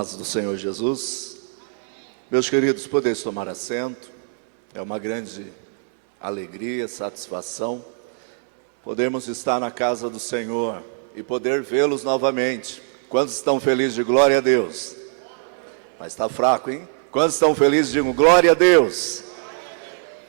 paz do Senhor Jesus. Meus queridos, podeis tomar assento. É uma grande alegria, satisfação podermos estar na casa do Senhor e poder vê-los novamente. Quantos estão felizes de glória a Deus? Mas está fraco, hein? Quantos estão felizes, digam glória a Deus.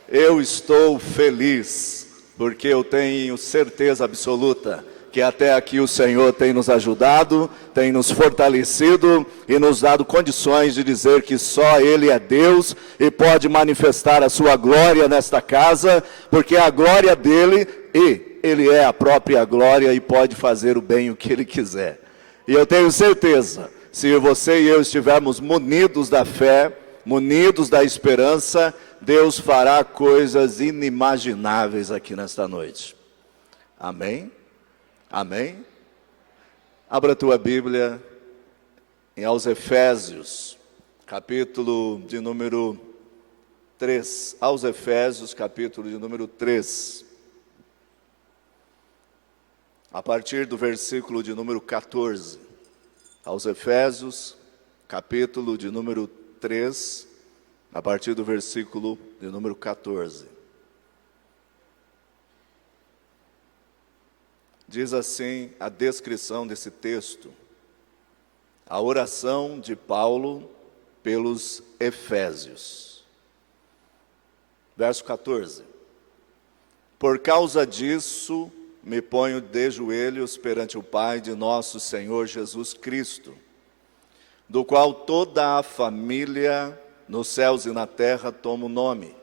Eu estou feliz, porque eu tenho certeza absoluta que até aqui o Senhor tem nos ajudado, tem nos fortalecido e nos dado condições de dizer que só Ele é Deus e pode manifestar a sua glória nesta casa, porque é a glória dEle e Ele é a própria glória e pode fazer o bem o que Ele quiser. E eu tenho certeza, se você e eu estivermos munidos da fé, munidos da esperança, Deus fará coisas inimagináveis aqui nesta noite. Amém? Amém? Abra a tua Bíblia aos Efésios, capítulo de número 3. Aos Efésios, capítulo de número 3. A partir do versículo de número 14. Aos Efésios, capítulo de número 3, a partir do versículo de número 14. Diz assim a descrição desse texto: a oração de Paulo pelos Efésios. Verso 14. Por causa disso, me ponho de joelhos perante o Pai de nosso Senhor Jesus Cristo, do qual toda a família nos céus e na terra toma o nome,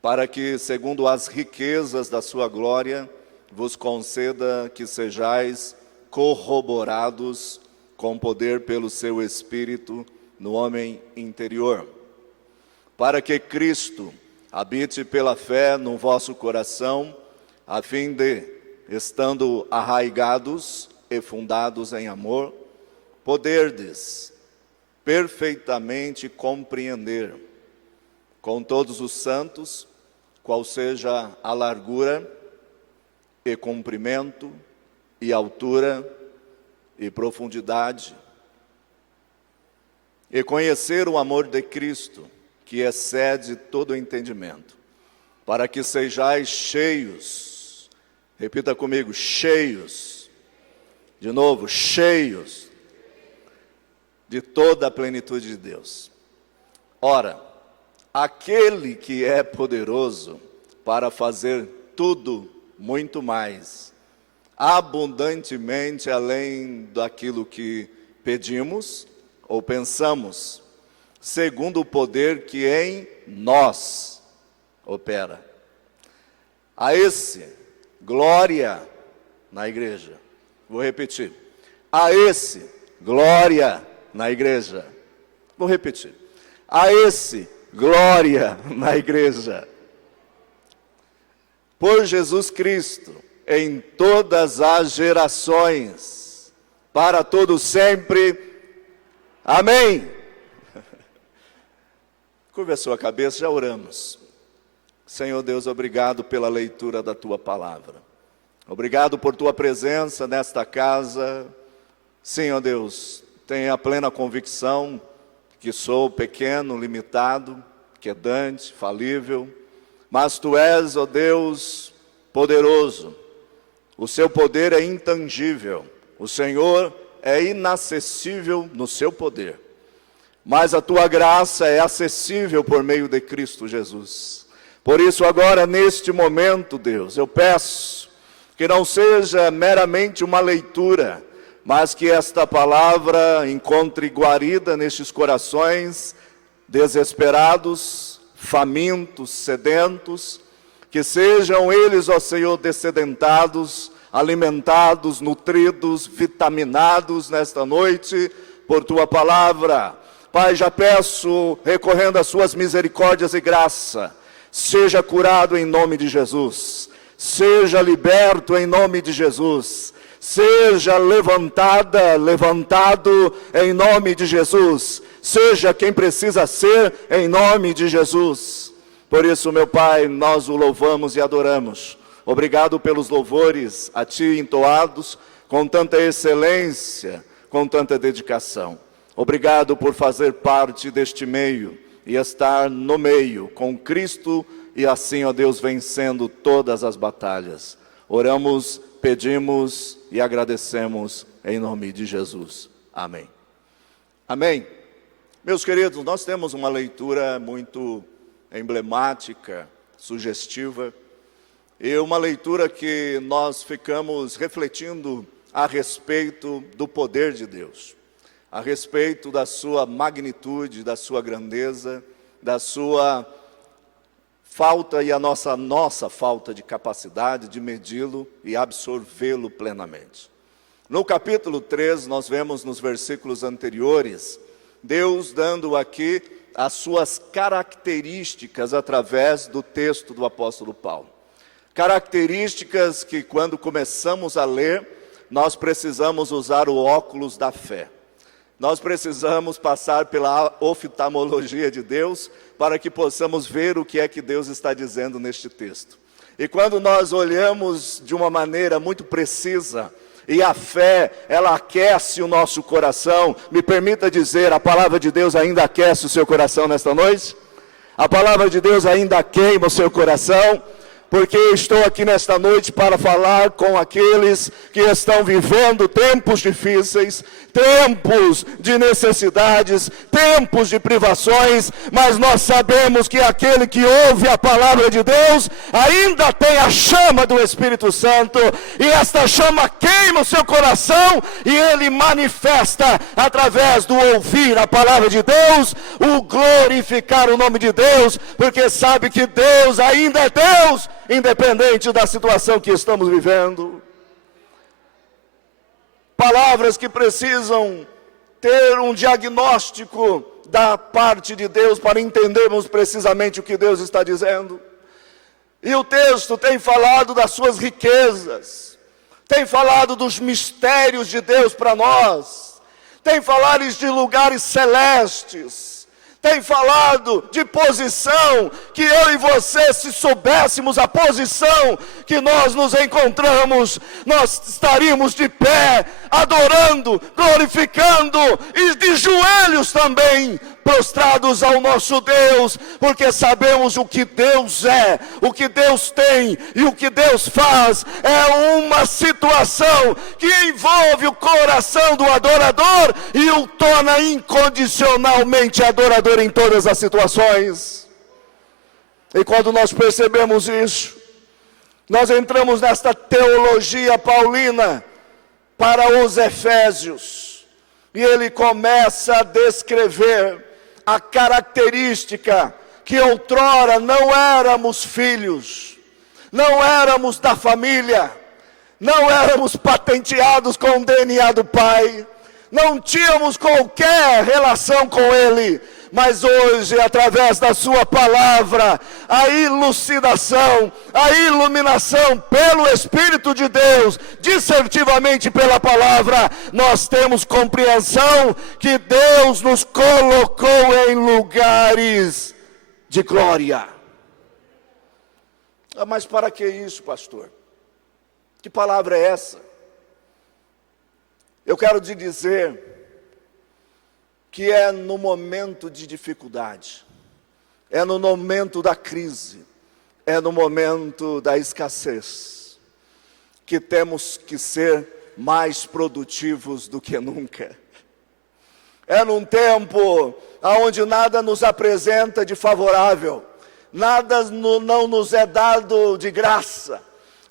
para que, segundo as riquezas da sua glória, vos conceda que sejais corroborados com poder pelo seu Espírito no homem interior, para que Cristo habite pela fé no vosso coração, a fim de, estando arraigados e fundados em amor, poderdes perfeitamente compreender com todos os santos qual seja a largura e comprimento, e altura, e profundidade, e conhecer o amor de Cristo, que excede todo o entendimento, para que sejais cheios, repita comigo, cheios, de novo, cheios, de toda a plenitude de Deus. Ora, aquele que é poderoso para fazer tudo muito mais, abundantemente além daquilo que pedimos ou pensamos, segundo o poder que em nós opera. A esse, glória na igreja. Vou repetir. A esse, glória na igreja. Vou repetir. A esse, glória na igreja. Por Jesus Cristo, em todas as gerações, para todos sempre. Amém. Curva a sua cabeça, já oramos. Senhor Deus, obrigado pela leitura da Tua palavra. Obrigado por Tua presença nesta casa. Senhor Deus, tenha a plena convicção que sou pequeno, limitado, quedante, falível, mas Tu és, ó Deus, poderoso. O Seu poder é intangível. O Senhor é inacessível no Seu poder. Mas a Tua graça é acessível por meio de Cristo Jesus. Por isso agora, neste momento, Deus, eu peço que não seja meramente uma leitura, mas que esta palavra encontre guarida nestes corações desesperados, famintos, sedentos, que sejam eles, ó Senhor, dessedentados, alimentados, nutridos, vitaminados nesta noite por Tua palavra. Pai, já peço, recorrendo às Suas misericórdias e graça, seja curado em nome de Jesus, seja liberto em nome de Jesus, seja levantado em nome de Jesus, seja quem precisa ser em nome de Jesus. Por isso, meu Pai, nós o louvamos e adoramos. Obrigado pelos louvores a Ti entoados com tanta excelência, com tanta dedicação. Obrigado por fazer parte deste meio e estar no meio com Cristo e assim, ó Deus, vencendo todas as batalhas. Oramos, pedimos e agradecemos em nome de Jesus. Amém. Amém. Meus queridos, nós temos uma leitura muito emblemática, sugestiva, e uma leitura que nós ficamos refletindo a respeito do poder de Deus, a respeito da sua magnitude, da sua grandeza, da sua falta e a nossa falta de capacidade de medi-lo e absorvê-lo plenamente. No capítulo 3, nós vemos nos versículos anteriores, Deus dando aqui as suas características através do texto do apóstolo Paulo. Características que quando começamos a ler, nós precisamos usar o óculos da fé. Nós precisamos passar pela oftalmologia de Deus para que possamos ver o que é que Deus está dizendo neste texto. E quando nós olhamos de uma maneira muito precisa, e a fé, ela aquece o nosso coração. Me permita dizer, a palavra de Deus ainda aquece o seu coração nesta noite? A palavra de Deus ainda queima o seu coração? Porque eu estou aqui nesta noite para falar com aqueles que estão vivendo tempos difíceis, tempos de necessidades, tempos de privações, mas nós sabemos que aquele que ouve a palavra de Deus ainda tem a chama do Espírito Santo, e esta chama queima o seu coração, e ele manifesta através do ouvir a palavra de Deus, o glorificar o nome de Deus, porque sabe que Deus ainda é Deus, independente da situação que estamos vivendo. Palavras que precisam ter um diagnóstico da parte de Deus para entendermos precisamente o que Deus está dizendo. E o texto tem falado das suas riquezas, tem falado dos mistérios de Deus para nós, tem falado de lugares celestes, tem falado de posição, que eu e você, se soubéssemos a posição que nós nos encontramos, nós estaríamos de pé, adorando, glorificando, e de joelhos também, prostrados ao nosso Deus, porque sabemos o que Deus é, o que Deus tem e o que Deus faz. É uma situação que envolve o coração do adorador e o torna incondicionalmente adorador em todas as situações. E quando nós percebemos isso, nós entramos nesta teologia paulina para os Efésios, e ele começa a descrever a característica que outrora não éramos filhos, não éramos da família, não éramos patenteados com o DNA do Pai, não tínhamos qualquer relação com Ele, mas hoje, através da sua palavra, a elucidação, a iluminação pelo Espírito de Deus, dissertivamente pela palavra, nós temos compreensão que Deus nos colocou em lugares de glória. Ah, mas para que isso, pastor? Que palavra é essa? Eu quero te dizer que é no momento de dificuldade, é no momento da crise, é no momento da escassez, que temos que ser mais produtivos do que nunca. É num tempo onde nada nos apresenta de favorável, nada não nos é dado de graça,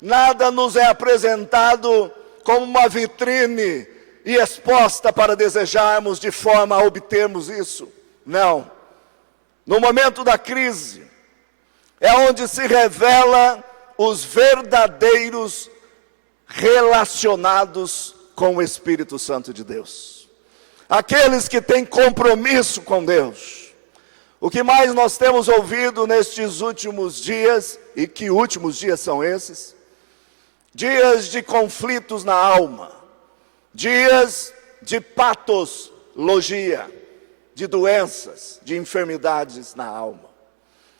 nada nos é apresentado como uma vitrine e exposta para desejarmos de forma a obtermos isso. Não. No momento da crise, é onde se revela os verdadeiros relacionados com o Espírito Santo de Deus. Aqueles que têm compromisso com Deus. O que mais nós temos ouvido nestes últimos dias, e que últimos dias são esses? Dias de conflitos na alma. Dias de patologia, de doenças, de enfermidades na alma.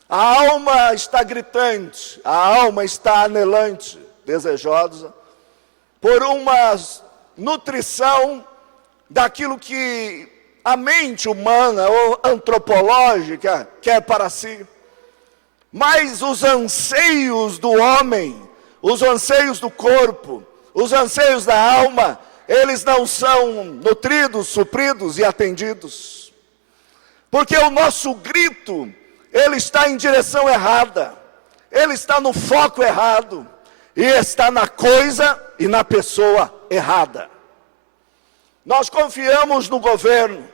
A alma está gritante, a alma está anelante, desejosa, por uma nutrição daquilo que a mente humana ou antropológica quer para si. Mas os anseios do homem, os anseios do corpo, os anseios da alma, eles não são nutridos, supridos e atendidos. Porque o nosso grito, ele está em direção errada, ele está no foco errado, e está na coisa e na pessoa errada. Nós confiamos no governo,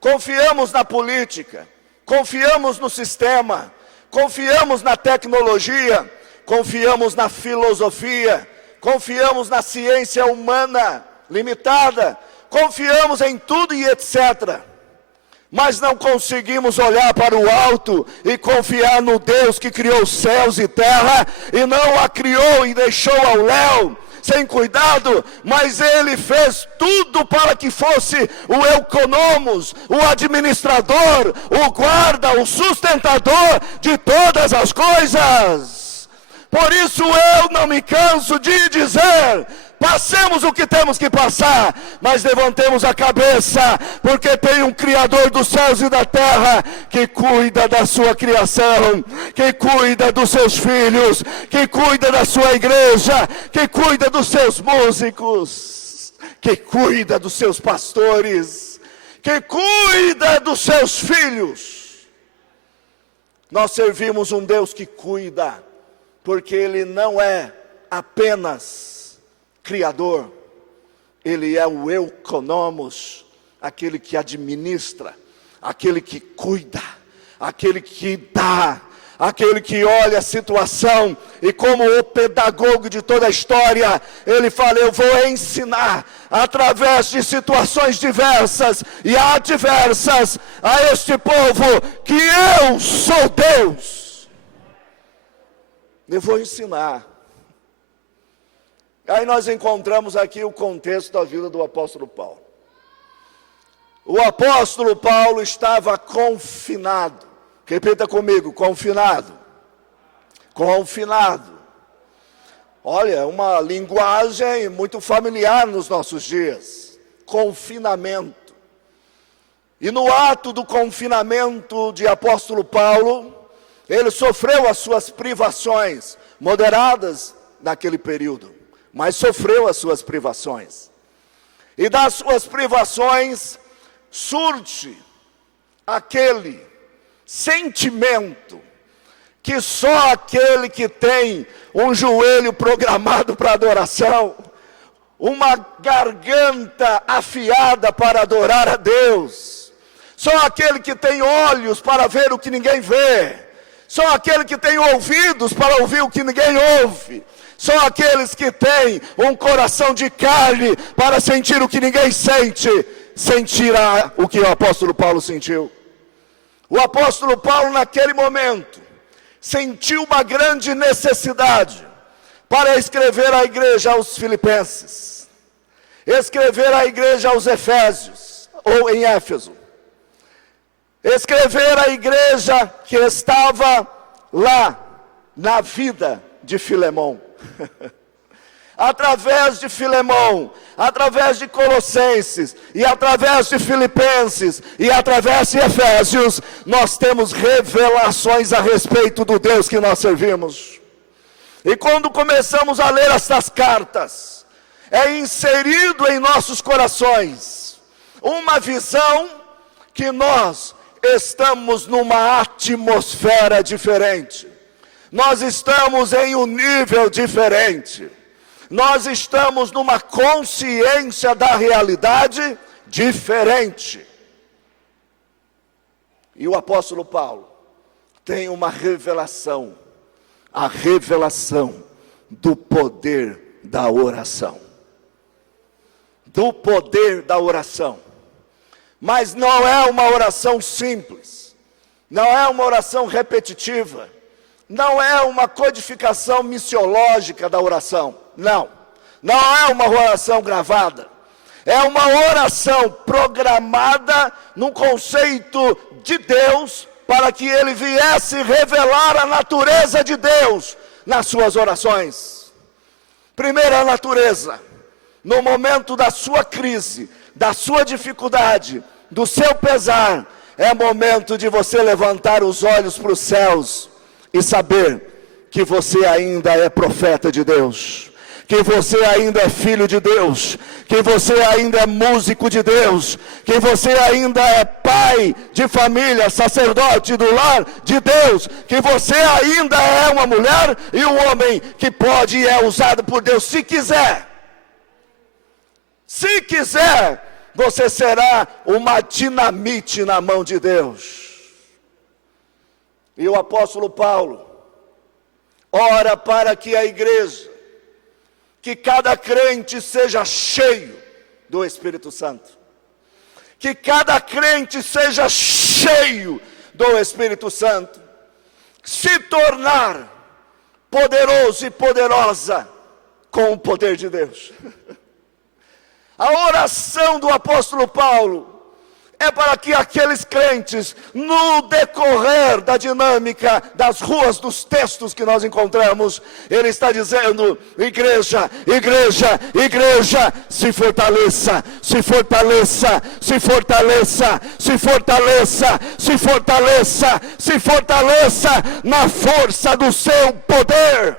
confiamos na política, confiamos no sistema, confiamos na tecnologia, confiamos na filosofia, confiamos na ciência humana limitada, confiamos em tudo e etc. Mas não conseguimos olhar para o alto e confiar no Deus que criou os céus e terra, e não a criou e deixou ao léu, sem cuidado, mas Ele fez tudo para que fosse o economos, o administrador, o guarda, o sustentador de todas as coisas. Por isso eu não me canso de dizer: passemos o que temos que passar, mas levantemos a cabeça, porque tem um Criador dos céus e da terra, que cuida da sua criação, que cuida dos seus filhos, que cuida da sua igreja, que cuida dos seus músicos, que cuida dos seus pastores, que cuida dos seus filhos. Nós servimos um Deus que cuida, porque Ele não é apenas Criador, Ele é o economos, aquele que administra, aquele que cuida, aquele que dá, aquele que olha a situação, e como o pedagogo de toda a história, ele fala: eu vou ensinar através de situações diversas e adversas a este povo que eu sou Deus. Eu vou ensinar. Aí nós encontramos aqui o contexto da vida do apóstolo Paulo. O apóstolo Paulo estava confinado. Repita comigo: confinado. Confinado. Olha, uma linguagem muito familiar nos nossos dias. Confinamento. E no ato do confinamento de apóstolo Paulo, ele sofreu as suas privações, moderadas naquele período, mas sofreu as suas privações. E das suas privações surge aquele sentimento que só aquele que tem um joelho programado para adoração, uma garganta afiada para adorar a Deus, só aquele que tem olhos para ver o que ninguém vê, só aquele que tem ouvidos para ouvir o que ninguém ouve, só aqueles que têm um coração de carne para sentir o que ninguém sente, sentirá o que o apóstolo Paulo sentiu. O apóstolo Paulo, naquele momento, sentiu uma grande necessidade para escrever à igreja aos Filipenses, escrever à igreja aos Efésios, ou em Éfeso, escrever à igreja que estava lá na vida de Filemão. Através de Filemão, através de Colossenses, e através de Filipenses, e através de Efésios, nós temos revelações a respeito do Deus que nós servimos. E quando começamos a ler estas cartas, é inserido em nossos corações uma visão que nós estamos numa atmosfera diferente, nós estamos em um nível diferente, nós estamos numa consciência da realidade diferente. E o apóstolo Paulo tem uma revelação, a revelação do poder da oração. Do poder da oração. Mas não é uma oração simples, não é uma oração repetitiva, não é uma codificação missiológica da oração, não é uma oração gravada, é uma oração programada num conceito de Deus, para que Ele viesse revelar a natureza de Deus nas suas orações. Primeira natureza, no momento da sua crise, da sua dificuldade, do seu pesar, é momento de você levantar os olhos para os céus e saber que você ainda é profeta de Deus, que você ainda é filho de Deus, que você ainda é músico de Deus, que você ainda é pai de família, sacerdote do lar de Deus, que você ainda é uma mulher e um homem que pode e é usado por Deus, se quiser. Se quiser, você será uma dinamite na mão de Deus. E o apóstolo Paulo ora para que a igreja, que cada crente seja cheio do Espírito Santo. Que cada crente seja cheio do Espírito Santo. Se tornar poderoso e poderosa com o poder de Deus. A oração do apóstolo Paulo é para que aqueles crentes, no decorrer da dinâmica das ruas dos textos que nós encontramos, ele está dizendo: igreja, igreja, igreja, se fortaleça, se fortaleça, se fortaleça, se fortaleça, se fortaleça, se fortaleça na força do seu poder.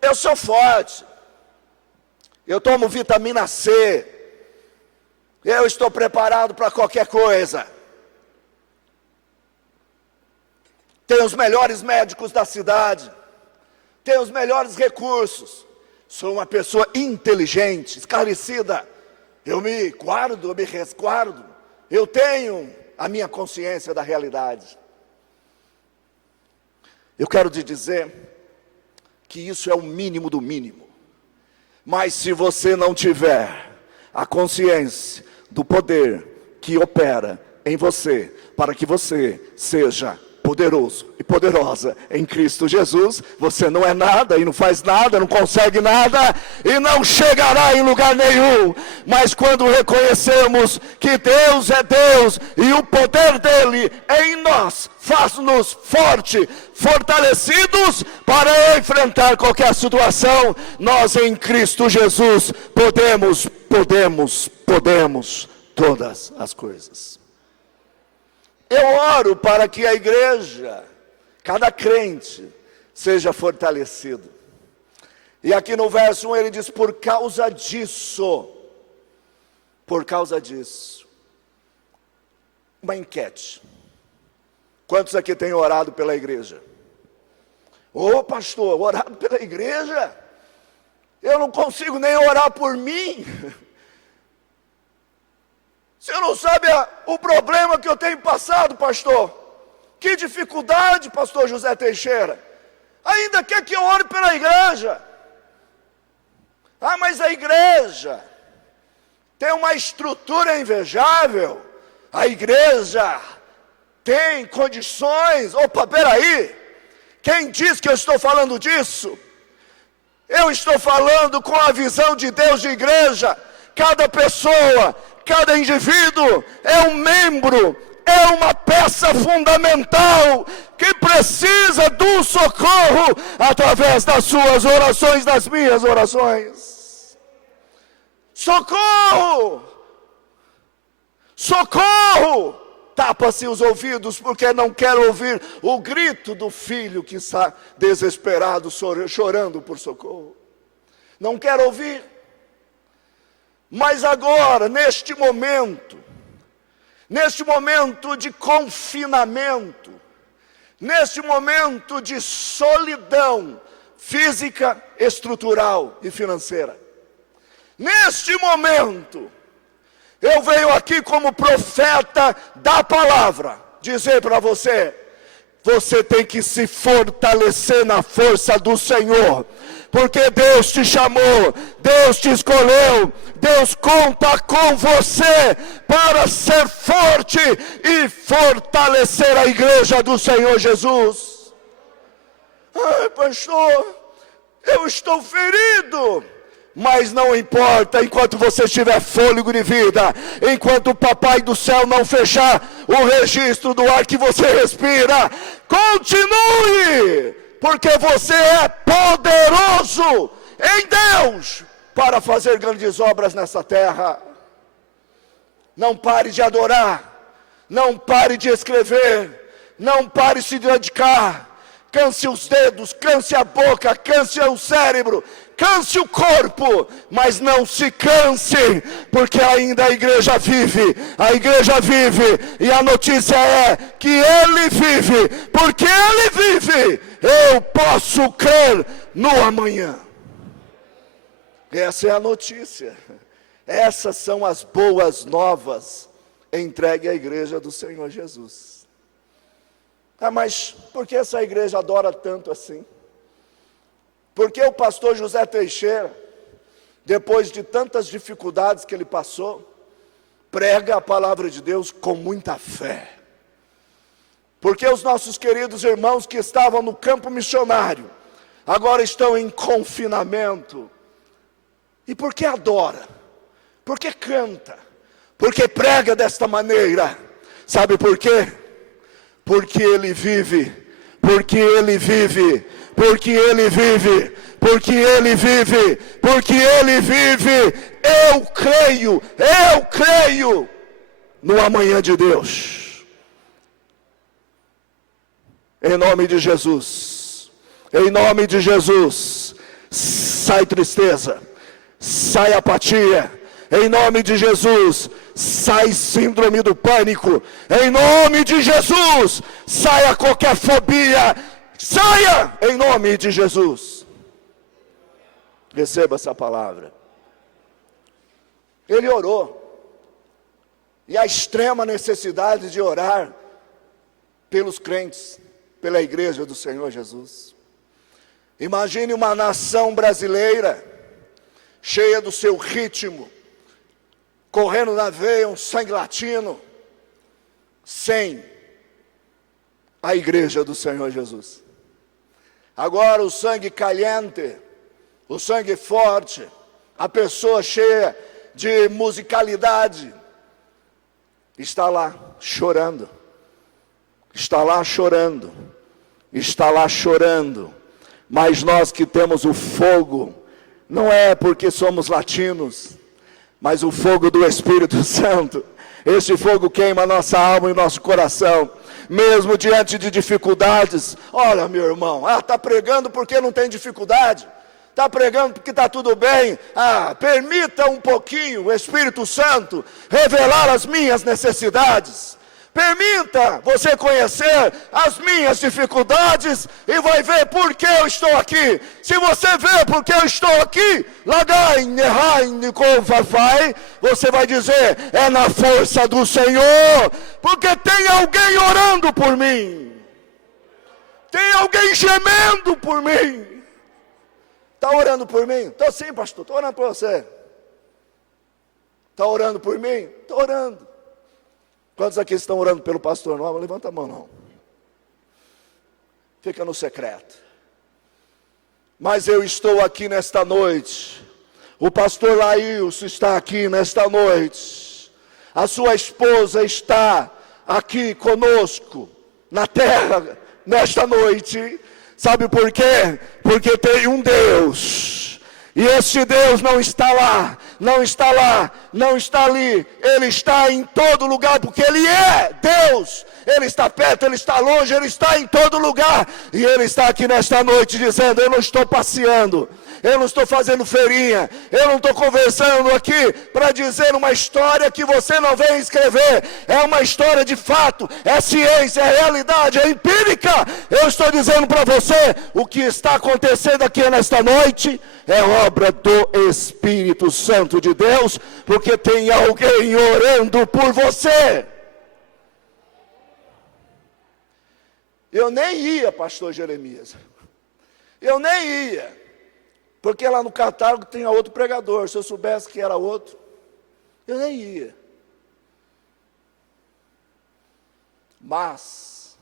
Eu sou forte, eu tomo vitamina C, eu estou preparado para qualquer coisa. Tenho os melhores médicos da cidade, tenho os melhores recursos, sou uma pessoa inteligente, esclarecida, eu me guardo, eu me resguardo, eu tenho a minha consciência da realidade. Eu quero te dizer que isso é o mínimo do mínimo, mas se você não tiver a consciência do poder que opera em você, para que você seja poderoso e poderosa em Cristo Jesus, você não é nada e não faz nada, não consegue nada e não chegará em lugar nenhum. Mas quando reconhecemos que Deus é Deus e o poder dele em nós faz-nos fortes, fortalecidos para enfrentar qualquer situação, nós em Cristo Jesus podemos todas as coisas. Eu oro para que a igreja, cada crente, seja fortalecido. E aqui no verso 1 ele diz: por causa disso, uma enquete. Quantos aqui têm orado pela igreja? Ô pastor, orado pela igreja? Eu não consigo nem orar por mim. Você não sabe o problema que eu tenho passado, pastor. Que dificuldade, pastor José Teixeira. Ainda quer que eu ore pela igreja. Ah, mas a igreja tem uma estrutura invejável. A igreja tem condições. Opa, peraí. Quem diz que eu estou falando disso? Eu estou falando com a visão de Deus de igreja. Cada pessoa, cada indivíduo é um membro, é uma peça fundamental que precisa do socorro através das suas orações, das minhas orações. Socorro! Socorro! Tapa-se os ouvidos porque não quer ouvir o grito do filho que está desesperado, chorando por socorro. Não quer ouvir. Mas agora, neste momento de confinamento, neste momento de solidão física, estrutural e financeira, neste momento, eu venho aqui como profeta da palavra, dizer para você, você tem que se fortalecer na força do Senhor, porque Deus te chamou, Deus te escolheu, Deus conta com você para ser forte e fortalecer a igreja do Senhor Jesus. Ai, pastor, eu estou ferido. Mas não importa, enquanto você tiver fôlego de vida, enquanto o papai do céu não fechar o registro do ar que você respira, continue, porque você é poderoso em Deus para fazer grandes obras nessa terra. Não pare de adorar, não pare de escrever, não pare de se dedicar. Canse os dedos, canse a boca, canse o cérebro, canse o corpo, mas não se canse, porque ainda a igreja vive, e a notícia é que Ele vive, porque Ele vive, eu posso crer no amanhã. Essa é a notícia, essas são as boas novas entregue à igreja do Senhor Jesus. Mas por que essa igreja adora tanto assim? Porque o pastor José Teixeira, depois de tantas dificuldades que ele passou, prega a palavra de Deus com muita fé. Porque os nossos queridos irmãos que estavam no campo missionário, agora estão em confinamento. E por que adora? Por que canta? Por que prega desta maneira? Sabe por quê? Porque Ele vive, porque Ele vive, porque Ele vive, porque Ele vive, porque Ele vive. Eu creio no amanhã de Deus. Em nome de Jesus, sai tristeza, sai apatia. Em nome de Jesus, sai síndrome do pânico. Em nome de Jesus, saia qualquer fobia. Saia em nome de Jesus. Receba essa palavra. Ele orou. E a extrema necessidade de orar pelos crentes, pela igreja do Senhor Jesus. Imagine uma nação brasileira, cheia do seu ritmo, correndo na veia um sangue latino, sem a igreja do Senhor Jesus. Agora o sangue caliente, o sangue forte, a pessoa cheia de musicalidade, está lá chorando, mas nós que temos o fogo, não é porque somos latinos, mas o fogo do Espírito Santo, esse fogo queima nossa alma e nosso coração, mesmo diante de dificuldades. Olha, meu irmão, está pregando porque não tem dificuldade, está pregando porque está tudo bem. Permita um pouquinho o Espírito Santo revelar as minhas necessidades. Permita você conhecer as minhas dificuldades e vai ver por que eu estou aqui. Se você vê por que eu estou aqui, você vai dizer, é na força do Senhor, porque tem alguém orando por mim, tem alguém gemendo por mim. Está orando por mim? Estou sim, pastor, estou orando por você. Está orando por mim? Estou orando. Quantos aqui estão orando pelo pastor? Não, levanta a mão não. Fica no secreto. Mas eu estou aqui nesta noite. O pastor Laílson está aqui nesta noite. A sua esposa está aqui conosco na terra nesta noite. Sabe por quê? Porque tem um Deus. E esse Deus não está lá, não está lá, não está ali. Ele está em todo lugar, porque Ele é Deus. Ele está perto, Ele está longe, Ele está em todo lugar. E Ele está aqui nesta noite dizendo, eu não estou passeando, eu não estou fazendo feirinha, eu não estou conversando aqui para dizer uma história que você não vem escrever. É uma história de fato, é ciência, é realidade, é empírica. Eu estou dizendo para você, o que está acontecendo aqui nesta noite é obra do Espírito Santo de Deus, porque tem alguém orando por você. Eu nem ia, pastor Jeremias, eu nem ia, porque lá no catálogo tinha outro pregador. Se eu soubesse que era outro, eu nem ia. Mas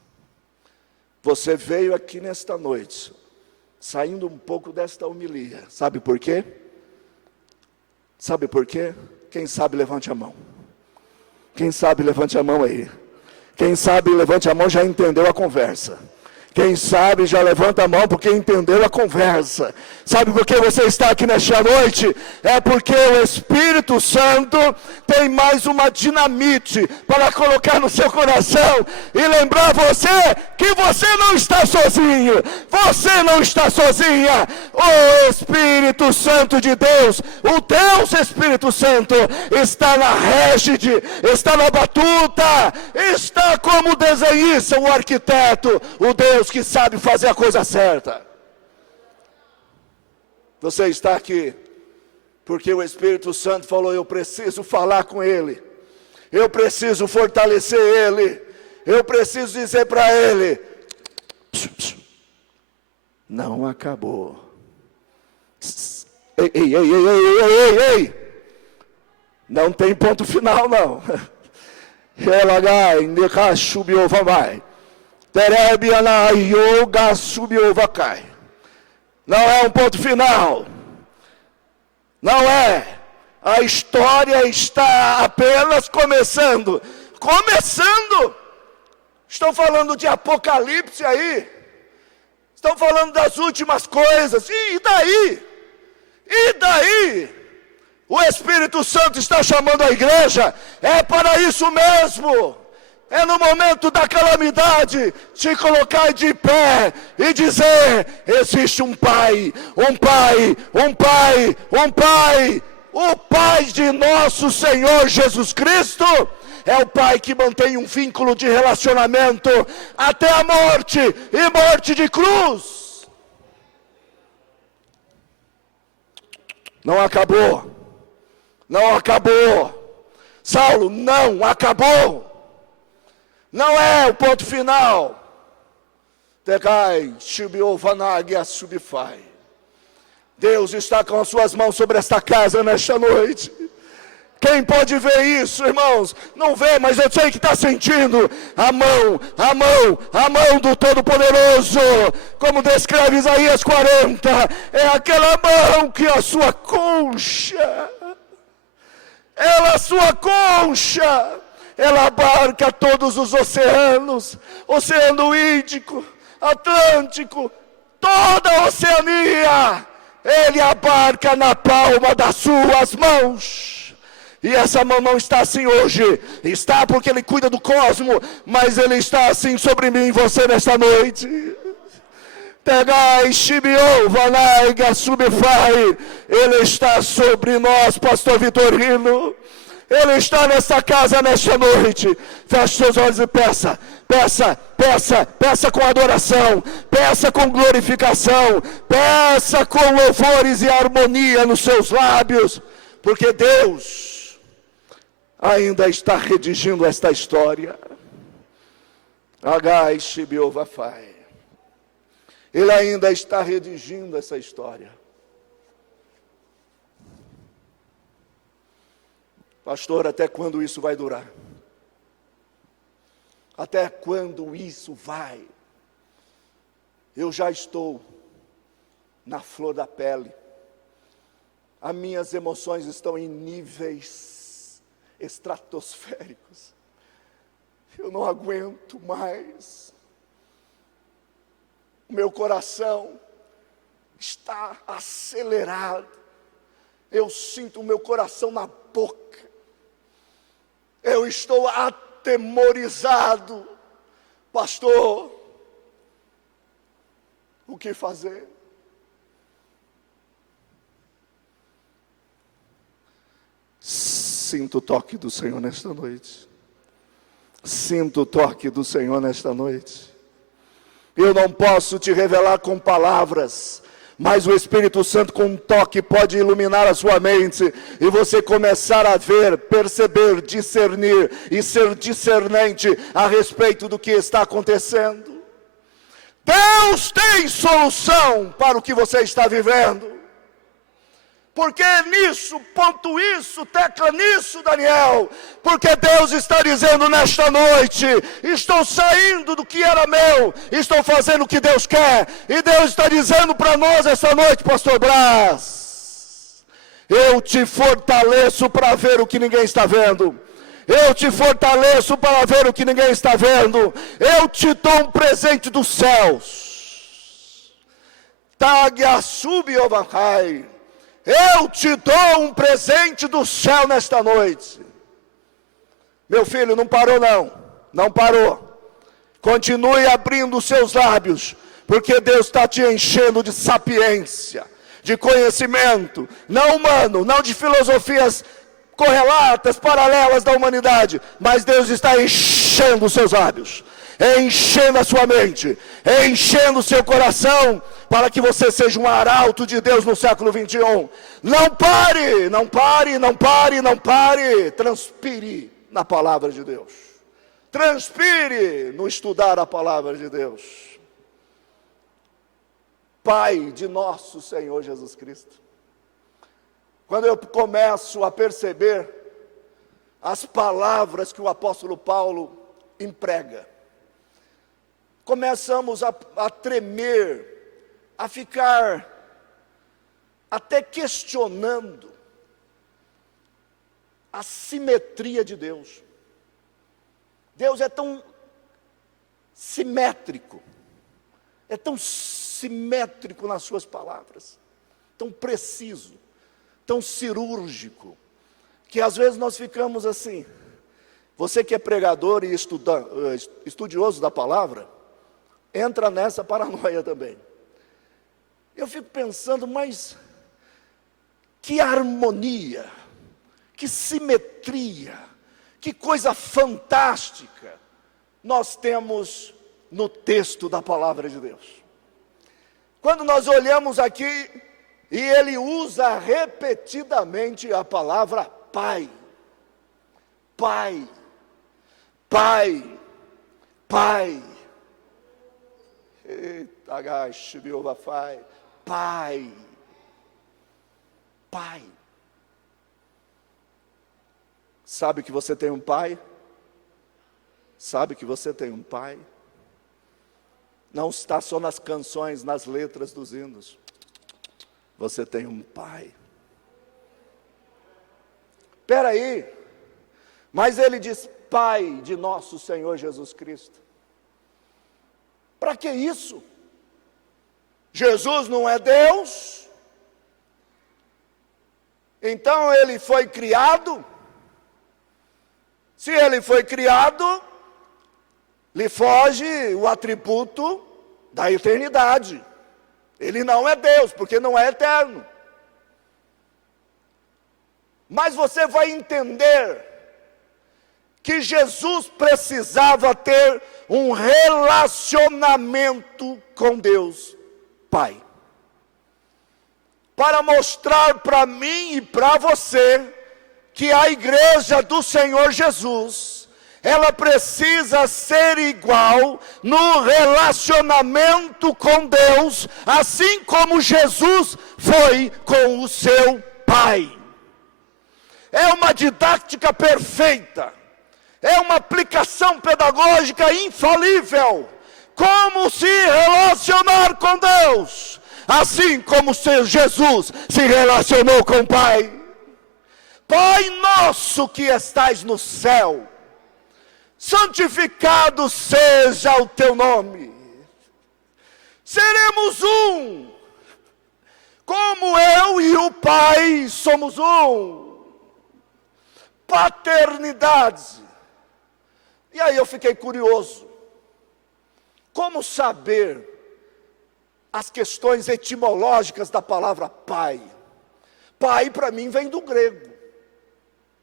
você veio aqui nesta noite, saindo um pouco desta homilia. Sabe por quê? Sabe por quê? Quem sabe levante a mão. Quem sabe levante a mão aí. Quem sabe levante a mão, já entendeu a conversa. Quem sabe já levanta a mão porque entendeu a conversa. Sabe por que você está aqui nesta noite? É porque o Espírito Santo tem mais uma dinamite para colocar no seu coração e lembrar você que você não está sozinho. Você não está sozinha. O Espírito Santo de Deus, o Deus Espírito Santo, está na régide, está na batuta, está como desenhista, o arquiteto, o Deus que sabe fazer a coisa certa. Você está aqui porque o Espírito Santo falou: eu preciso falar com ele, eu preciso fortalecer ele, eu preciso dizer para ele: não acabou. Ei, ei, ei, ei, ei, ei, ei. Não tem ponto final não. Não é um ponto final. Não é. A história está apenas começando. Começando. Estão falando de Apocalipse aí. Estão falando das últimas coisas. E daí? E daí? O Espírito Santo está chamando a igreja. É para isso mesmo. É no momento da calamidade, te colocar de pé e dizer: existe um Pai, um Pai, um Pai, um Pai. O Pai de nosso Senhor Jesus Cristo é o Pai que mantém um vínculo de relacionamento até a morte, e morte de cruz. Não acabou, não acabou. Saulo, não acabou. Não é o ponto final. Deus está com as suas mãos sobre esta casa nesta noite. Quem pode ver isso, irmãos? Não vê, mas eu sei que está sentindo a mão do Todo-Poderoso. Como descreve Isaías 40, é aquela mão que a sua concha, a sua concha, ela abarca todos os oceanos, Oceano Índico, Atlântico, toda a Oceania, ele abarca na palma das suas mãos. E essa mão não está assim hoje, está porque ele cuida do cosmo, mas ele está assim sobre mim e você nesta noite. Ele está sobre nós, pastor Vitorino. Ele está nessa casa nesta noite. Feche seus olhos e peça. Peça com adoração. Peça com glorificação. Peça com louvores e harmonia nos seus lábios. Porque Deus ainda está redigindo esta história. Ele ainda está redigindo essa história. Pastor, até quando isso vai durar? Até quando isso vai? Eu já estou na flor da pele. As minhas emoções estão em níveis estratosféricos. Eu não aguento mais. O meu coração está acelerado. Eu sinto o meu coração na boca. Eu estou atemorizado. Pastor, o que fazer? Sinto o toque do Senhor nesta noite. Sinto o toque do Senhor nesta noite. Eu não posso te revelar com palavras, mas o Espírito Santo com um toque pode iluminar a sua mente e você começar a ver, perceber, discernir e ser discernente a respeito do que está acontecendo. Deus tem solução para o que você está vivendo. Porque nisso, ponto isso, tecla nisso, Daniel. Porque Deus está dizendo nesta noite: estou saindo do que era meu, estou fazendo o que Deus quer. E Deus está dizendo para nós esta noite, pastor Brás: eu te fortaleço para ver o que ninguém está vendo. Eu te fortaleço para ver o que ninguém está vendo. Eu te dou um presente dos céus. Eu te dou um presente do céu nesta noite. Meu filho, não parou não. Não parou. Continue abrindo os seus lábios, porque Deus está te enchendo de sapiência, de conhecimento, não humano, não de filosofias correlatas, paralelas da humanidade, mas Deus está enchendo os seus lábios, enchendo a sua mente, enchendo o seu coração, para que você seja um arauto de Deus no século 21. Não pare, não pare, não pare, não pare. Transpire na palavra de Deus. Transpire no estudar a palavra de Deus. Pai de nosso Senhor Jesus Cristo. Quando eu começo a perceber as palavras que o apóstolo Paulo emprega, começamos a tremer, a ficar até questionando a simetria de Deus. Deus é tão simétrico, é tão simétrico nas suas palavras, tão preciso, tão cirúrgico, que às vezes nós ficamos assim. Você que é pregador e estudioso da palavra, entra nessa paranoia também. Eu fico pensando, mas que harmonia, que simetria, que coisa fantástica nós temos no texto da palavra de Deus. Quando nós olhamos aqui, e ele usa repetidamente a palavra Pai. Pai, Pai, Pai. Eita, gacho, Pai, Pai, Pai. Sabe que você tem um pai? Sabe que você tem um pai? Não está só nas canções, nas letras dos hinos. Você tem um pai. Espera aí. Mas ele diz, Pai de nosso Senhor Jesus Cristo. Para que isso? Jesus não é Deus? Então ele foi criado? Se ele foi criado, lhe foge o atributo da eternidade. Ele não é Deus, porque não é eterno. Mas você vai entender que Jesus precisava ter um relacionamento com Deus Pai, para mostrar para mim e para você que a igreja do Senhor Jesus, ela precisa ser igual no relacionamento com Deus, assim como Jesus foi com o seu Pai. É uma didática perfeita, é uma aplicação pedagógica infalível. Como se relacionar com Deus, assim como Jesus se relacionou com o Pai. Pai nosso que estais no céu, santificado seja o teu nome. Seremos um, como eu e o Pai somos um. Paternidade. E aí eu fiquei curioso. Como saber as questões etimológicas da palavra pai? Pai para mim vem do grego.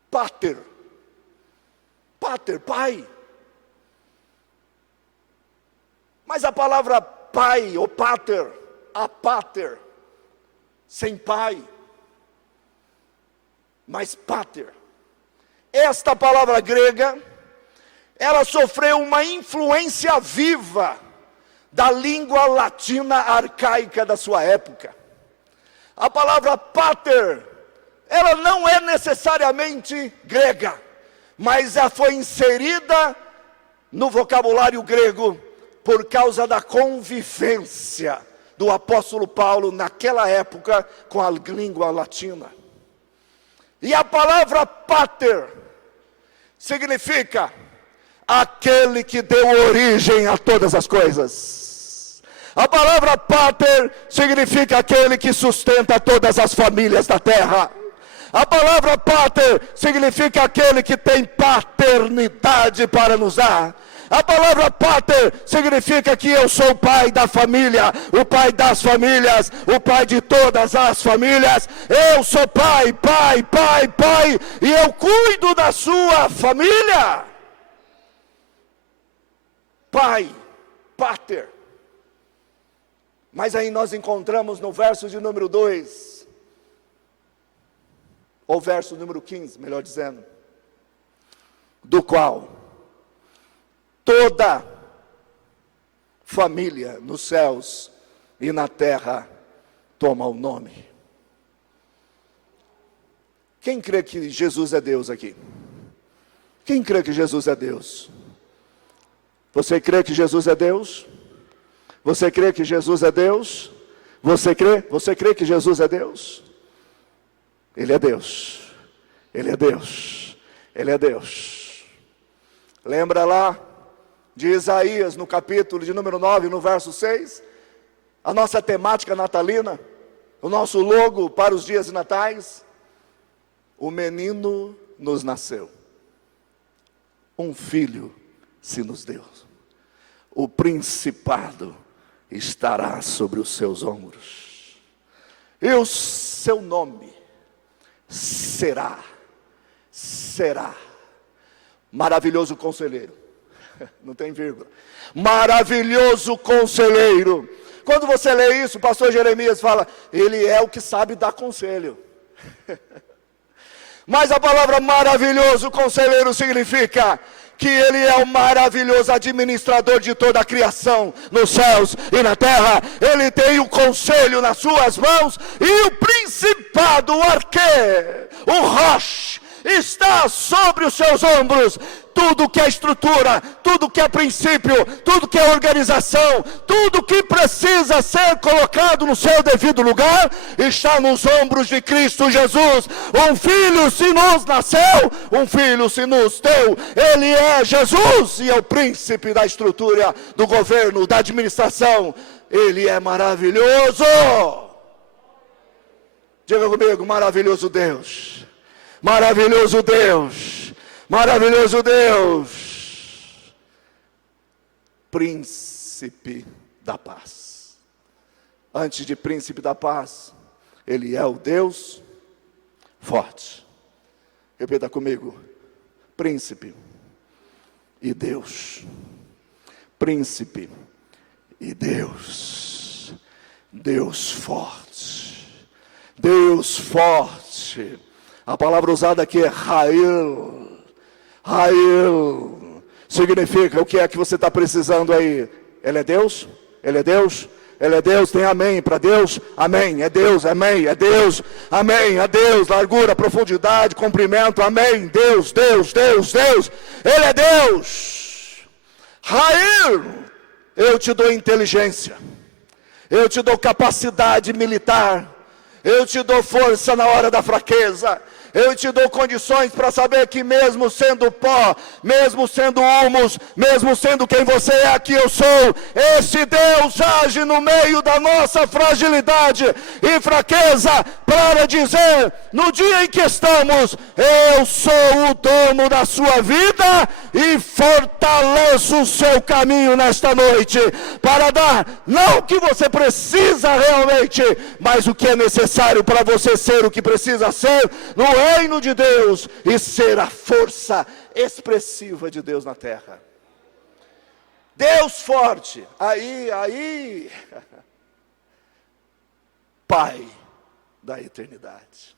Pater. Pater, pai. Mas a palavra pai ou pater, apater, sem pai. Mas pater. Esta palavra grega, ela sofreu uma influência viva da língua latina arcaica da sua época. A palavra pater, ela não é necessariamente grega, mas ela foi inserida no vocabulário grego por causa da convivência do apóstolo Paulo naquela época com a língua latina. E a palavra pater significa aquele que deu origem a todas as coisas. A palavra pater significa aquele que sustenta todas as famílias da terra. A palavra pater significa aquele que tem paternidade para nos dar. A palavra pater significa que eu sou o pai da família, o pai das famílias, o pai de todas as famílias. Eu sou pai, e eu cuido da sua família. Pai, pater. Mas aí nós encontramos no verso de número 2, ou verso número 15, melhor dizendo, do qual toda família nos céus e na terra toma o nome. Quem crê que Jesus é Deus aqui? Quem crê que Jesus é Deus? Você crê que Jesus é Deus? Você crê que Jesus é Deus? Você crê? Você crê que Jesus é Deus? Ele é Deus. Ele é Deus. Ele é Deus. Lembra lá de Isaías, no capítulo de número 9, no verso 6? A nossa temática natalina, o nosso logo para os dias de natais. O menino nos nasceu. Um filho se nos deu. O principado estará sobre os seus ombros. E o seu nome será maravilhoso conselheiro. Não tem vírgula. Maravilhoso conselheiro. Quando você lê isso, o pastor Jeremias fala, ele é o que sabe dar conselho. Mas a palavra maravilhoso conselheiro significa que ele é o maravilhoso administrador de toda a criação, nos céus e na terra. Ele tem o conselho nas suas mãos, e o principado, o arquê, o roche, está sobre os seus ombros. Tudo que é estrutura, tudo que é princípio, tudo que é organização, tudo que precisa ser colocado no seu devido lugar, está nos ombros de Cristo Jesus. Um filho se nos nasceu, um filho se nos deu. Ele é Jesus e é o príncipe da estrutura, do governo, da administração. Ele é maravilhoso. Diga comigo, maravilhoso Deus. Maravilhoso Deus. Maravilhoso Deus, príncipe da paz. Antes de príncipe da paz, ele é o Deus forte. Repita comigo, príncipe e Deus. Príncipe e Deus. Deus forte. Deus forte. A palavra usada aqui é Rael. Rael significa o que é que você está precisando aí? Ele é Deus? Ele é Deus? Ele é Deus, tem amém para Deus? Amém, é Deus, amém, é Deus, amém, é Deus, largura, profundidade, comprimento, amém, Deus, Deus, Deus, Deus, Ele é Deus. Rael, eu te dou inteligência, eu te dou capacidade militar, eu te dou força na hora da fraqueza, eu te dou condições para saber que mesmo sendo pó, mesmo sendo humus, mesmo sendo quem você é, aqui eu sou. Esse Deus age no meio da nossa fragilidade e fraqueza para dizer, no dia em que estamos, eu sou o dono da sua vida e fortaleço o seu caminho nesta noite, para dar, não o que você precisa realmente, mas o que é necessário para você ser o que precisa ser, no reino de Deus, e ser a força expressiva de Deus na terra. Deus forte, aí, Pai da eternidade.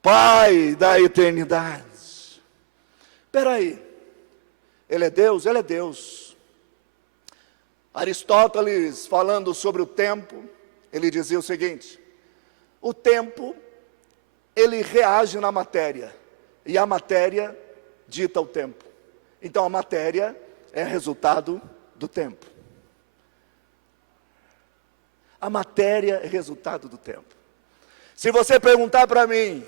Pai da eternidade. Espera aí, Ele é Deus? Ele é Deus. Aristóteles, falando sobre o tempo, ele dizia o seguinte: o tempo, ele reage na matéria, e a matéria dita o tempo. Então a matéria é resultado do tempo. A matéria é resultado do tempo. Se você perguntar para mim,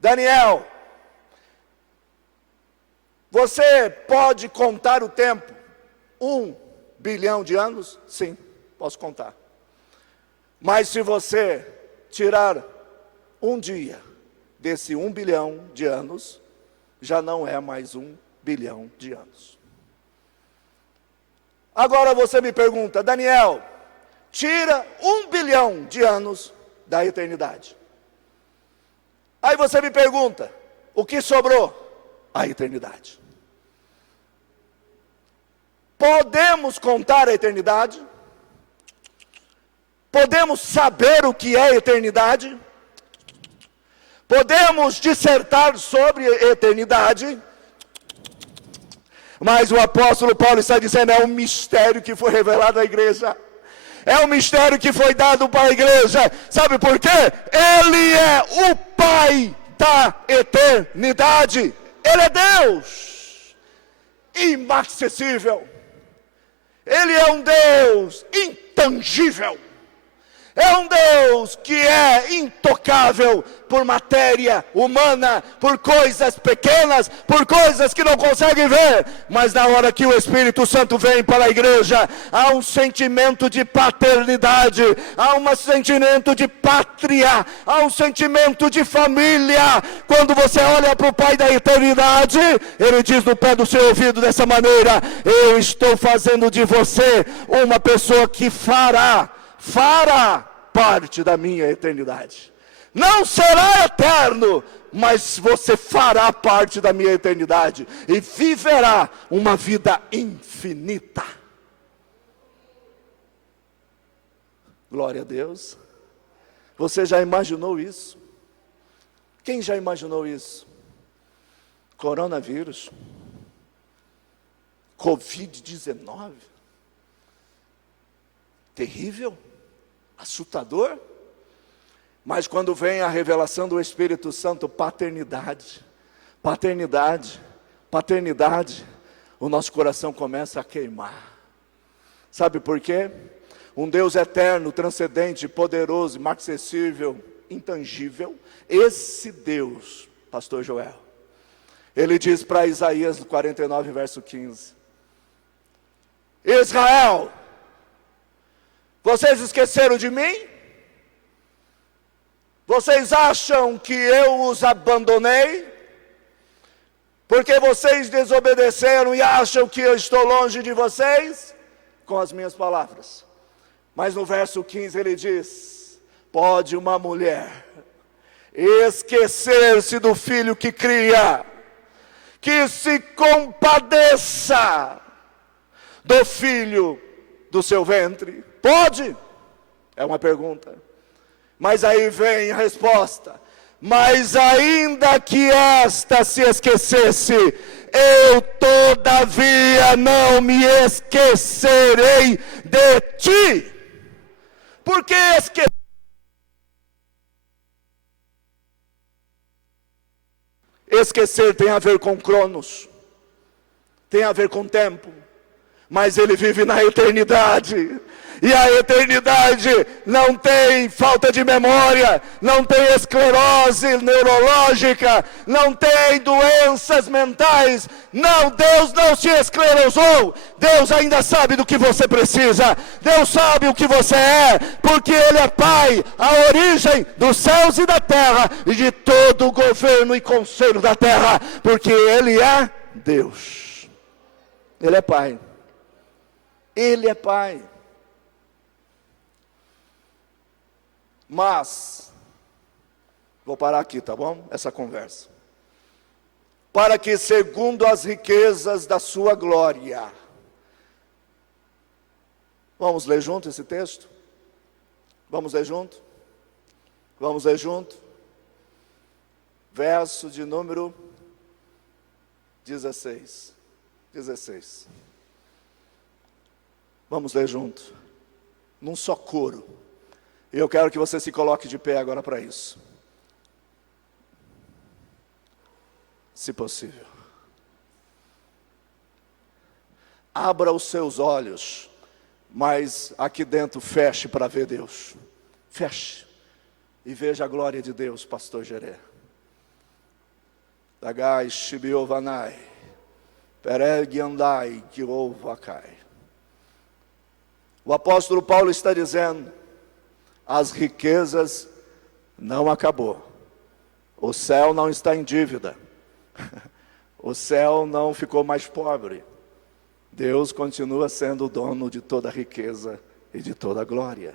Daniel, Você pode contar o tempo? 1 bilhão de anos? Sim, posso contar. Mas se você tirar um dia desse 1 bilhão de anos, já não é mais 1 bilhão de anos. Agora você me pergunta, Daniel, tira 1 bilhão de anos da eternidade. Aí você me pergunta, o que sobrou? A eternidade. Podemos contar a eternidade? Podemos saber o que é eternidade? Podemos dissertar sobre a eternidade? Mas o apóstolo Paulo está dizendo, é um mistério que foi revelado à igreja. É um mistério que foi dado para a igreja. Sabe por quê? Ele é o Pai da eternidade. Ele é Deus inacessível. Ele é um Deus intangível. É um Deus que é intocável por matéria humana, por coisas pequenas, por coisas que não consegue ver. Mas na hora que o Espírito Santo vem para a igreja, há um sentimento de paternidade, há um sentimento de pátria, há um sentimento de família. Quando você olha para o Pai da eternidade, Ele diz no pé do seu ouvido dessa maneira, eu estou fazendo de você uma pessoa que fará parte da minha eternidade. Não será eterno, mas você fará parte da minha eternidade e viverá uma vida infinita. Glória a Deus. Você já imaginou isso? Quem já imaginou isso? Coronavírus, Covid-19, terrível, assustador, mas quando vem a revelação do Espírito Santo, paternidade, o nosso coração começa a queimar. Sabe por quê? Um Deus eterno, transcendente, poderoso, inacessível, intangível, esse Deus, pastor Joel, ele diz para Isaías 49, verso 15, Israel, vocês esqueceram de mim? Vocês acham que eu os abandonei? Porque vocês desobedeceram e acham que eu estou longe de vocês? Com as minhas palavras. Mas no verso 15 ele diz, pode uma mulher esquecer-se do filho que cria, que se compadeça do filho do seu ventre? Pode? É uma pergunta. Mas aí vem a resposta. Mas ainda que esta se esquecesse, eu todavia não me esquecerei de ti. Por que esquecer? Esquecer tem a ver com cronos, tem a ver com tempo, mas ele vive na eternidade. E a eternidade não tem falta de memória, não tem esclerose neurológica, não tem doenças mentais. Não, Deus não se esclerosou. Deus ainda sabe do que você precisa. Deus sabe o que você é, porque Ele é Pai, a origem dos céus e da terra, e de todo o governo e conselho da terra, porque Ele é Deus. Ele é Pai. Ele é Pai. Mas, vou parar aqui, tá bom? Essa conversa. Para que segundo as riquezas da sua glória. Vamos ler junto esse texto? Vamos ler junto? Vamos ler junto? Verso de número 16. Vamos ler junto. Num só coro. Eu quero que você se coloque de pé agora para isso. Se possível. Abra os seus olhos, mas aqui dentro feche para ver Deus. Feche e veja a glória de Deus, pastor Gerê. Dagai Shibiovanai. Pereg andai que ovacai. O apóstolo Paulo está dizendo, as riquezas não acabou. O céu não está em dívida. O céu não ficou mais pobre. Deus continua sendo o dono de toda a riqueza e de toda a glória.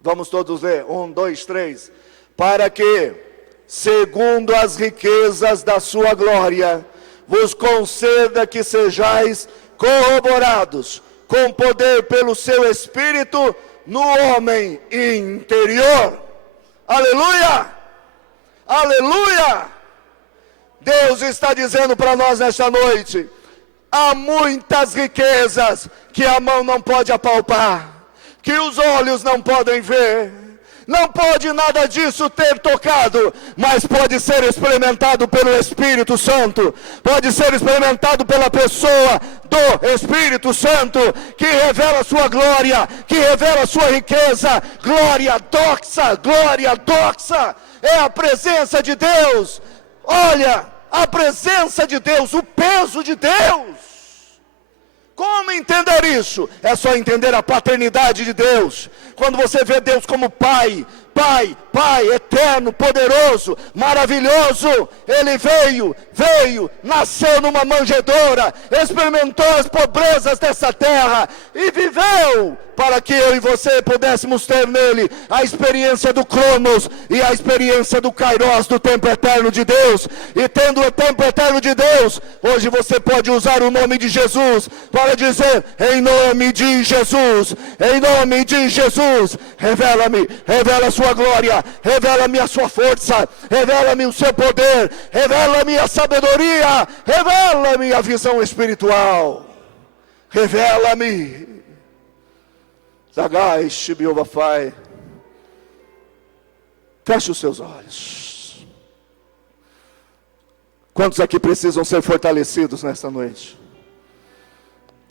Vamos todos ler, 1, 2, 3. Para que, segundo as riquezas da sua glória, vos conceda que sejais corroborados com poder pelo seu Espírito no homem interior. Aleluia! Aleluia! Deus está dizendo para nós nesta noite, há muitas riquezas que a mão não pode apalpar, que os olhos não podem ver, não pode nada disso ter tocado, mas pode ser experimentado pelo Espírito Santo, pode ser experimentado pela pessoa do Espírito Santo, que revela a sua glória, que revela a sua riqueza. Glória doxa, é a presença de Deus. Olha, a presença de Deus, o peso de Deus. Como entender isso? É só entender a paternidade de Deus. Quando você vê Deus como Pai, eterno, poderoso, maravilhoso, Ele veio, nasceu numa manjedoura, experimentou as pobrezas dessa terra e viveu para que eu e você pudéssemos ter nele a experiência do Cronos e a experiência do Kairos, do tempo eterno de Deus. E tendo o tempo eterno de Deus, hoje você pode usar o nome de Jesus para dizer, em nome de Jesus, revela-me, revela a sua glória, revela-me a sua força, revela-me o seu poder, revela-me a sabedoria, revela-me a visão espiritual, revela-me. Zagai, Shibiovafai. Feche os seus olhos. Quantos aqui precisam ser fortalecidos nesta noite?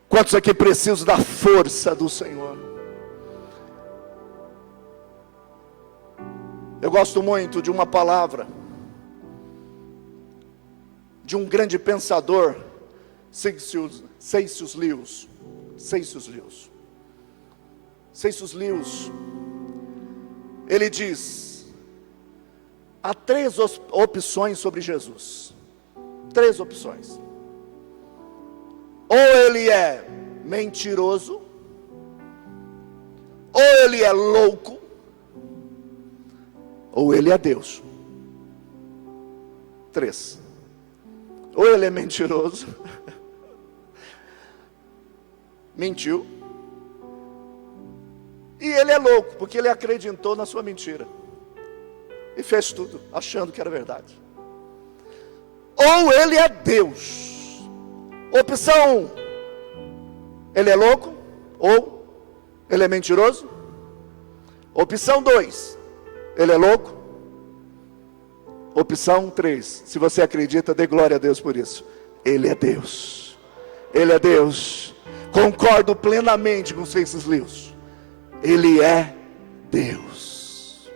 Quantos aqui precisam da força do Senhor? Eu gosto muito de uma palavra de um grande pensador, Cencius Lewis. Ele diz, há 3 opções sobre Jesus. 3 opções. Ou ele é mentiroso, ou ele é louco, ou ele é Deus. 3. Ou ele é mentiroso, mentiu, e ele é louco, porque ele acreditou na sua mentira e fez tudo achando que era verdade. Ou ele é Deus. Opção 1, ele é louco, ou ele é mentiroso. Opção 2, ele é louco. Opção 3, se você acredita, dê glória a Deus por isso. Ele é Deus. Ele é Deus. Concordo plenamente com Cencius Lewis. Ele é Deus.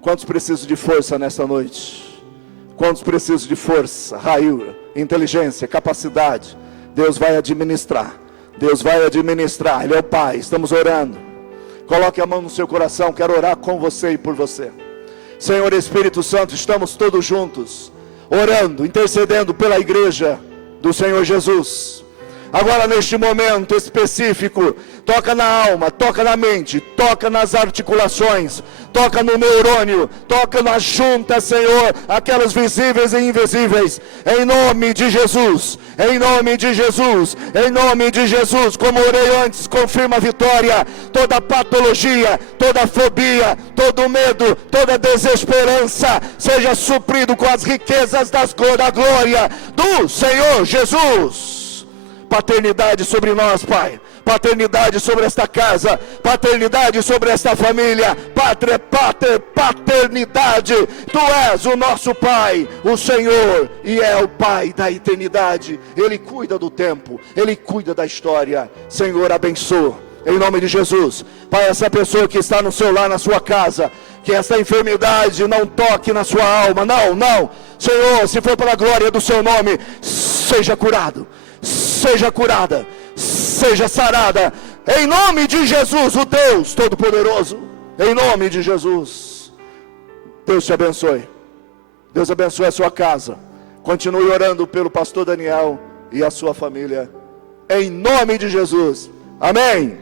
Quantos precisam de força nessa noite? Quantos precisam de força, raio, inteligência, capacidade? Deus vai administrar. Deus vai administrar. Ele é o Pai. Estamos orando. Coloque a mão no seu coração. Quero orar com você e por você. Senhor Espírito Santo, estamos todos juntos, orando, intercedendo pela igreja do Senhor Jesus. Agora neste momento específico, toca na alma, toca na mente, toca nas articulações, toca no neurônio, toca nas juntas, Senhor, aquelas visíveis e invisíveis, em nome de Jesus, em nome de Jesus, em nome de Jesus. Como orei antes, confirma a vitória. Toda patologia, toda fobia, todo medo, toda desesperança, seja suprido com as riquezas da glória do Senhor Jesus. Paternidade sobre nós, Pai. Paternidade sobre esta casa. Paternidade sobre esta família. Pátria, paternidade. Tu és o nosso Pai, o Senhor, e é o Pai da eternidade. Ele cuida do tempo, Ele cuida da história. Senhor, abençoa, em nome de Jesus. Pai, essa pessoa que está no seu lar, na sua casa, que essa enfermidade não toque na sua alma. Não, Senhor, se for para a glória do seu nome, seja curado, seja curada, seja sarada, em nome de Jesus, o Deus Todo-Poderoso, em nome de Jesus. Deus te abençoe, Deus abençoe a sua casa, continue orando pelo pastor Daniel e a sua família, em nome de Jesus, amém.